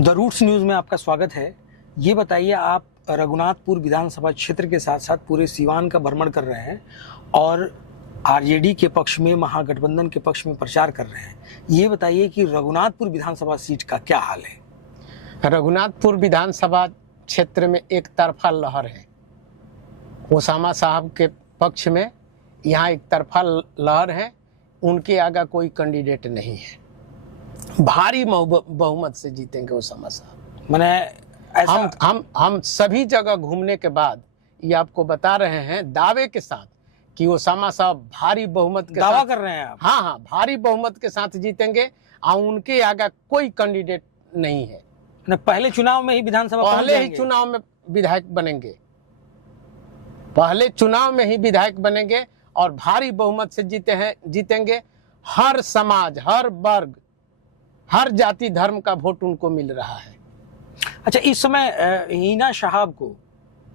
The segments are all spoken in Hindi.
द रूट्स न्यूज़ में आपका स्वागत है। ये बताइए, आप रघुनाथपुर विधानसभा क्षेत्र के साथ साथ पूरे सीवान का भ्रमण कर रहे हैं और आरजेडी के पक्ष में, महागठबंधन के पक्ष में प्रचार कर रहे हैं। ये बताइए कि रघुनाथपुर विधानसभा सीट का क्या हाल है। रघुनाथपुर विधानसभा क्षेत्र में एक तरफा लहर है। ओसामा साहब के पक्ष में यहाँ एक तरफा लहर है। उनके आगे कोई कैंडिडेट नहीं है। भारी बहुमत से जीतेंगे ओसामा साहब। मैंने हम सभी जगह घूमने के बाद ये आपको बता रहे हैं दावे के साथ कि ओसामा साहब भारी बहुमत के दावा साथ कर रहे हैं आप। हाँ, भारी बहुमत के साथ जीतेंगे और उनके आगे कोई कैंडिडेट नहीं है। पहले चुनाव में ही विधानसभा पहले ही चुनाव में विधायक बनेंगे, पहले चुनाव में ही विधायक बनेंगे और भारी बहुमत से जीतेंगे। हर समाज, हर वर्ग, हर जाति धर्म का वोट उनको मिल रहा है। अच्छा, इस समय हिना साहब को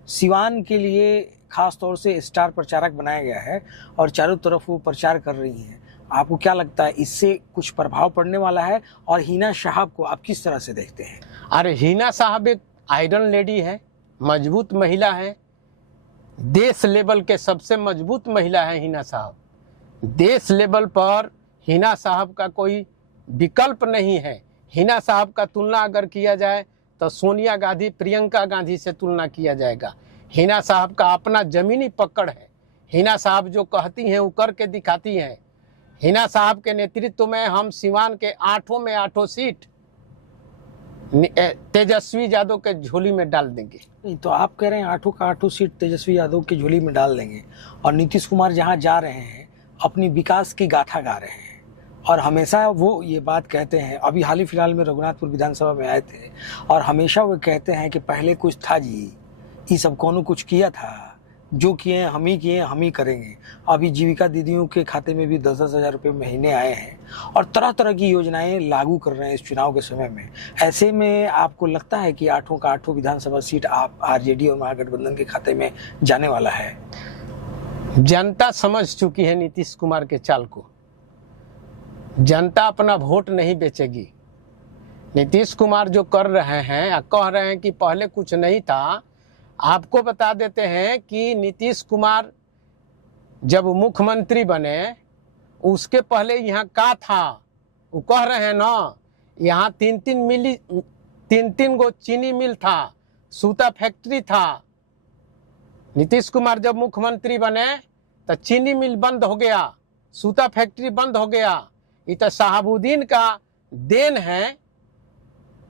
सिवान के लिए खास तौर से स्टार प्रचारक बनाया गया है और चारों तरफ वो प्रचार कर रही हैं। आपको क्या लगता है, इससे कुछ प्रभाव पड़ने वाला है? और हिना साहब को आप किस तरह से देखते हैं? अरे, हिना साहब एक आयरन लेडी है, मजबूत महिला है, देश लेवल के सबसे मजबूत महिला है हिना साहब। देश लेवल पर हिना साहब का कोई विकल्प नहीं है। हिना साहब का तुलना अगर किया जाए तो सोनिया गांधी, प्रियंका गांधी से तुलना किया जाएगा। हिना साहब का अपना जमीनी पकड़ है। हिना साहब जो कहती हैं वो करके दिखाती हैं। हिना साहब के नेतृत्व में हम सिवान के 8 में 8 सीट तेजस्वी यादव के झोली में डाल देंगे। नहीं तो आप कह रहे हैं 8 का 8 सीट तेजस्वी यादव की झोली में डाल देंगे, और नीतीश कुमार जहां जा रहे हैं अपनी विकास की गाथा गा रहे हैं और हमेशा वो ये बात कहते हैं। अभी हाल ही फिलहाल में रघुनाथपुर विधानसभा में आए थे और हमेशा वो कहते हैं कि पहले कुछ था जी, ये सब कौन कुछ किया था, जो किए हम ही करेंगे। अभी जीविका दीदियों के खाते में भी 10-10 हज़ार रुपये महीने आए हैं और तरह तरह की योजनाएं लागू कर रहे हैं इस चुनाव के समय में। ऐसे में आपको लगता है कि 8 का 8 विधानसभा सीट आप आरजेडी और महागठबंधन के खाते में जाने वाला है? जनता समझ चुकी है नीतीश कुमार के चाल को। जनता अपना वोट नहीं बेचेगी। नीतीश कुमार जो कर रहे हैं या कह रहे हैं कि पहले कुछ नहीं था, आपको बता देते हैं कि नीतीश कुमार जब मुख्यमंत्री बने उसके पहले यहाँ का था। वो कह रहे हैं ना, यहाँ 3 गो चीनी मिल था, सूता फैक्ट्री था। नीतीश कुमार जब मुख्यमंत्री बने तो चीनी मिल बंद हो गया, सूता फैक्ट्री बंद हो गया। ये तो शहाबुद्दीन का देन है,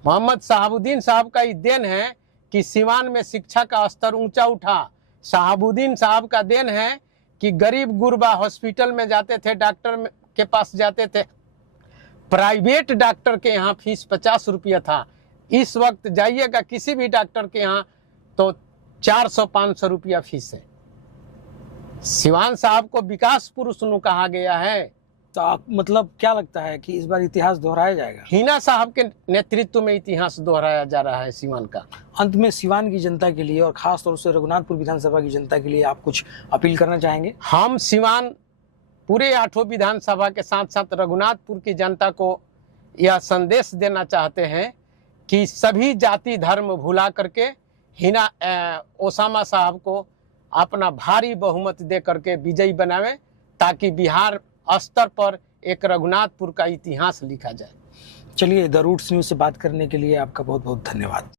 मोहम्मद शहाबुद्दीन साहब का ये देन है कि सिवान में शिक्षा का स्तर ऊंचा उठा। शहाबुद्दीन साहब का देन है कि गरीब गुरबा हॉस्पिटल में जाते थे, डॉक्टर के पास जाते थे। प्राइवेट डॉक्टर के यहाँ फीस 50 रुपया था। इस वक्त जाइएगा किसी भी डॉक्टर के यहाँ तो 400-500 रुपया फीस है। सिवान साहब को विकास पुरुष कहा गया है। तो मतलब क्या लगता है कि इस बार इतिहास दोहराया जाएगा? हिना साहब के नेतृत्व में इतिहास दोहराया जा रहा है सिवान का। अंत में सिवान की जनता के लिए और खास तौर से रघुनाथपुर विधानसभा की जनता के लिए आप कुछ अपील करना चाहेंगे? हम सिवान पूरे 8 विधानसभा के साथ साथ रघुनाथपुर की जनता को यह संदेश देना चाहते हैं कि सभी जाति धर्म भुला करके हिना ओसामा साहब को अपना भारी बहुमत दे करके विजयी बनावे, ताकि बिहार स्तर पर एक रघुनाथपुर का इतिहास लिखा जाए। चलिए, द रूट्स न्यूज़ से बात करने के लिए आपका बहुत बहुत धन्यवाद।